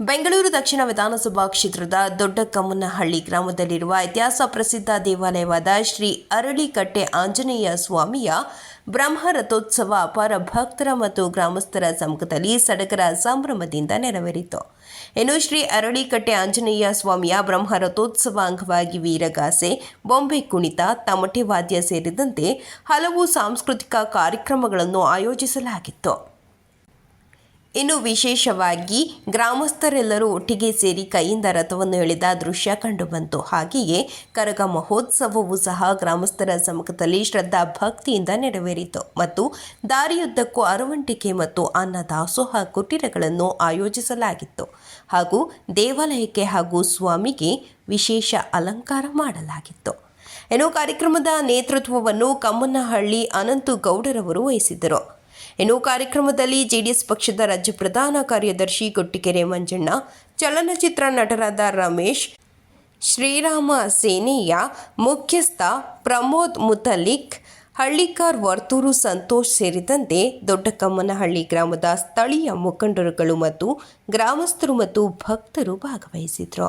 ಬೆಂಗಳೂರು ದಕ್ಷಿಣ ವಿಧಾನಸಭಾ ಕ್ಷೇತ್ರದ ದೊಡ್ಡ ಕಮ್ಮನಹಳ್ಳಿ ಗ್ರಾಮದಲ್ಲಿರುವ ಇತಿಹಾಸ ಪ್ರಸಿದ್ಧ ದೇವಾಲಯವಾದ ಶ್ರೀ ಅರಳಿಕಟ್ಟೆ ಆಂಜನೇಯ ಸ್ವಾಮಿಯ ಬ್ರಹ್ಮ ರಥೋತ್ಸವ ಅಪಾರ ಭಕ್ತರ ಮತ್ತು ಗ್ರಾಮಸ್ಥರ ಸಮ್ಮುಖದಲ್ಲಿ ಸಡಗರ ಸಂಭ್ರಮದಿಂದ ನೆರವೇರಿತು. ಇನ್ನು ಶ್ರೀ ಅರಳಿಕಟ್ಟೆ ಆಂಜನೇಯ ಸ್ವಾಮಿಯ ಬ್ರಹ್ಮ ರಥೋತ್ಸವ ಅಂಗವಾಗಿ ವೀರಗಾಸೆ, ಬೊಂಬೆ ಕುಣಿತ, ತಮಟೆ ವಾದ್ಯ ಸೇರಿದಂತೆ ಹಲವು ಸಾಂಸ್ಕೃತಿಕ ಕಾರ್ಯಕ್ರಮಗಳನ್ನು ಆಯೋಜಿಸಲಾಗಿತ್ತು. ಇನ್ನು ವಿಶೇಷವಾಗಿ ಗ್ರಾಮಸ್ಥರೆಲ್ಲರೂ ಒಟ್ಟಿಗೆ ಸೇರಿ ಕೈಯಿಂದ ರಥವನ್ನು ಎಳೆದ ದೃಶ್ಯ ಕಂಡುಬಂತು ಹಾಗೆಯೇ ಕರಗ ಮಹೋತ್ಸವವೂ ಸಹ ಗ್ರಾಮಸ್ಥರ ಸಮ್ಮುಖದಲ್ಲಿ ಶ್ರದ್ಧಾ ಭಕ್ತಿಯಿಂದ ನೆರವೇರಿತು ಮತ್ತು ದಾರಿಯುದ್ದಕ್ಕೂ ಅರವಂಟಿಕೆ ಮತ್ತು ಅನ್ನ ದಾಸೋಹ ಕುಟೀರಗಳನ್ನು ಆಯೋಜಿಸಲಾಗಿತ್ತು. ಹಾಗೂ ದೇವಾಲಯಕ್ಕೆ ಹಾಗೂ ಸ್ವಾಮಿಗೆ ವಿಶೇಷ ಅಲಂಕಾರ ಮಾಡಲಾಗಿತ್ತು. ಏನೋ ಕಾರ್ಯಕ್ರಮದ ನೇತೃತ್ವವನ್ನು ಕಮ್ಮನಹಳ್ಳಿ ಅನಂತು ಗೌಡರವರು ವಹಿಸಿದ್ದರು. ಇನ್ನು ಕಾರ್ಯಕ್ರಮದಲ್ಲಿ ಜೆಡಿಎಸ್ ಪಕ್ಷದ ರಾಜ್ಯ ಪ್ರಧಾನ ಕಾರ್ಯದರ್ಶಿ ಕೊಟ್ಟಿಗೆರೆ ಮಂಜಣ್ಣ, ಚಲನಚಿತ್ರ ನಟರಾದ ರಮೇಶ್, ಶ್ರೀರಾಮ ಸೇನೆಯ ಮುಖ್ಯಸ್ಥ ಪ್ರಮೋದ್ ಮುತಲಿಕ್, ಹಳ್ಳಿಕಾರ್ ವರ್ತೂರು ಸಂತೋಷ್ ಸೇರಿದಂತೆ ದೊಡ್ಡಕಮ್ಮನಹಳ್ಳಿ ಗ್ರಾಮದ ಸ್ಥಳೀಯ ಮುಖಂಡರುಗಳು ಮತ್ತು ಗ್ರಾಮಸ್ಥರು ಮತ್ತು ಭಕ್ತರು ಭಾಗವಹಿಸಿದರು.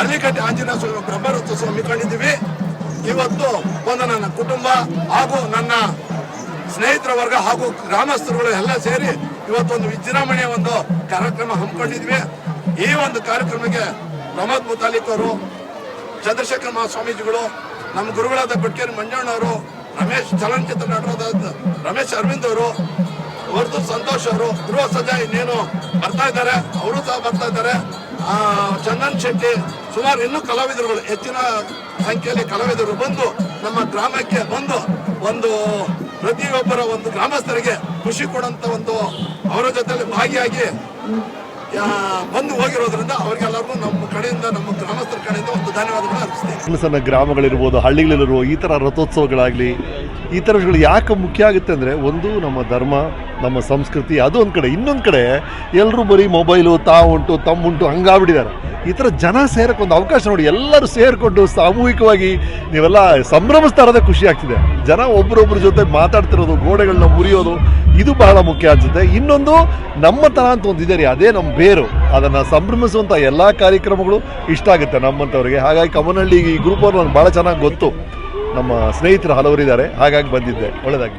ಅರಳಿಕಟ್ಟೆ ಆಂಜನೇಯ ಸ್ವಾಮಿ ಬ್ರಹ್ಮರಥೋತ್ಸವ ಹಮ್ಮಿಕೊಂಡಿದ್ದೀವಿ ಇವತ್ತು ಒಂದು ನನ್ನ ಕುಟುಂಬ ಹಾಗೂ ನನ್ನ ಸ್ನೇಹಿತರ ವರ್ಗ ಹಾಗೂ ಗ್ರಾಮಸ್ಥರುಗಳು ಎಲ್ಲ ಸೇರಿ ಇವತ್ತೊಂದು ವಿಜೃಂಭಣೆಯ ಒಂದು ಕಾರ್ಯಕ್ರಮ ಹಮ್ಮಿಕೊಂಡಿದ್ವಿ ಈ ಒಂದು ಕಾರ್ಯಕ್ರಮಕ್ಕೆ ಪ್ರಮೋದ್ ಮುತಾಲಿಕ್ ಅವರು ಚಂದ್ರಶೇಖರ್ ಮಹಾಸ್ವಾಮೀಜಿಗಳು, ನಮ್ಮ ಗುರುಗಳಾದ ಕೊಟ್ಕೇರಿ ಮಂಜಣ್ಣವರು ರಮೇಶ್ ಚಲನಚಿತ್ರ ನಟರಾದ ರಮೇಶ್ ಅರವಿಂದ್ ಅವರು ಅವ್ರದ್ದು ಸಂತೋಷ್ ಅವರು, ಧ್ರುವ ಸಜಾ ಇನ್ನೇನು ಬರ್ತಾ ಇದ್ದಾರೆ, ಅವರು ಸಹ ಬರ್ತಾ ಇದ್ದಾರೆ. ಚಂದನ್ ಶೆಟ್ಟಿ ಸುಮಾರು ಇನ್ನೂ ಕಲಾವಿದರುಗಳು ಹೆಚ್ಚಿನ ಸಂಖ್ಯೆಯಲ್ಲಿ ಕಲಾವಿದರು ಬಂದು ನಮ್ಮ ಗ್ರಾಮಕ್ಕೆ ಬಂದು ಒಂದು ಪ್ರತಿಯೊಬ್ಬರ ಒಂದು ಗ್ರಾಮಸ್ಥರಿಗೆ ಖುಷಿ ಕೊಡುವಂತ ಒಂದು ಅವರ ಜೊತೆಯಲ್ಲಿ ಭಾಗಿಯಾಗಿ ಬಂದು ಹೋಗಿರೋದ್ರಿಂದ ಅವರಿಗೆಲ್ಲರಿಗೂ ನಮ್ಮ ಕಡೆಯಿಂದ, ನಮ್ಮ ಗ್ರಾಮಸ್ಥರ ಕಡೆಯಿಂದ ಒಂದು ಧನ್ಯವಾದಗಳು ಅರ್ಪಿಸ್ತೀವಿ ಸಣ್ಣ ಸಣ್ಣ ಗ್ರಾಮಗಳಿರ್ಬೋದು ಹಳ್ಳಿಗಳಿರುವ ಈ ಥರ ರಥೋತ್ಸವಗಳಾಗಲಿ, ಈ ಥರಗಳು ಯಾಕೆ ಮುಖ್ಯ ಆಗುತ್ತೆ ಅಂದರೆ ಒಂದು ನಮ್ಮ ಧರ್ಮ ನಮ್ಮ ಸಂಸ್ಕೃತಿ ಅದು ಒಂದು ಕಡೆ, ಇನ್ನೊಂದು ಕಡೆ ಎಲ್ಲರೂ ಬರೀ ಮೊಬೈಲು, ತಾವುಂಟು, ತಮ್ಮುಂಟು ಹಂಗಾಗ್ಬಿಟ್ಟಿದ್ದಾರೆ. ಈ ಥರ ಜನ ಸೇರಕ್ಕೆ ಒಂದು ಅವಕಾಶ ನೋಡಿ, ಎಲ್ಲರೂ ಸೇರಿಕೊಂಡು ಸಾಮೂಹಿಕವಾಗಿ ನೀವೆಲ್ಲ ಸಂಭ್ರಮಿಸ್ತಾ ಇರೋದೇ ಖುಷಿ ಆಗ್ತಿದೆ. ಜನ ಒಬ್ಬರೊಬ್ಬರ ಜೊತೆ ಮಾತಾಡ್ತಿರೋದು, ಗೋಡೆಗಳನ್ನ ಮುರಿಯೋದು, ಇದು ಬಹಳ ಮುಖ್ಯ ಅನ್ಸುತ್ತೆ. ಇನ್ನೊಂದು ನಮ್ಮತನ ಅಂತ ಒಂದು ಇದೆ ರೀ ಅದೇ ನಮ್ಮ ಬೇರು. ಅದನ್ನು ಸಂಭ್ರಮಿಸುವಂಥ ಎಲ್ಲ ಕಾರ್ಯಕ್ರಮಗಳು ಇಷ್ಟ ಆಗುತ್ತೆ ನಮ್ಮಂಥವ್ರಿಗೆ. ಹಾಗಾಗಿ ಕಮನಹಳ್ಳಿ ಈ ಗ್ರೂಪ್ ಅವ್ರು ನನಗೆ ಭಾಳ ಚೆನ್ನಾಗಿ ಗೊತ್ತು. ನಮ್ಮ ಸ್ನೇಹಿತರು ಹಲವರಿದ್ದಾರೆ, ಹಾಗಾಗಿ ಬಂದಿದ್ದೆ. ಒಳ್ಳೆಯದಾಗಿ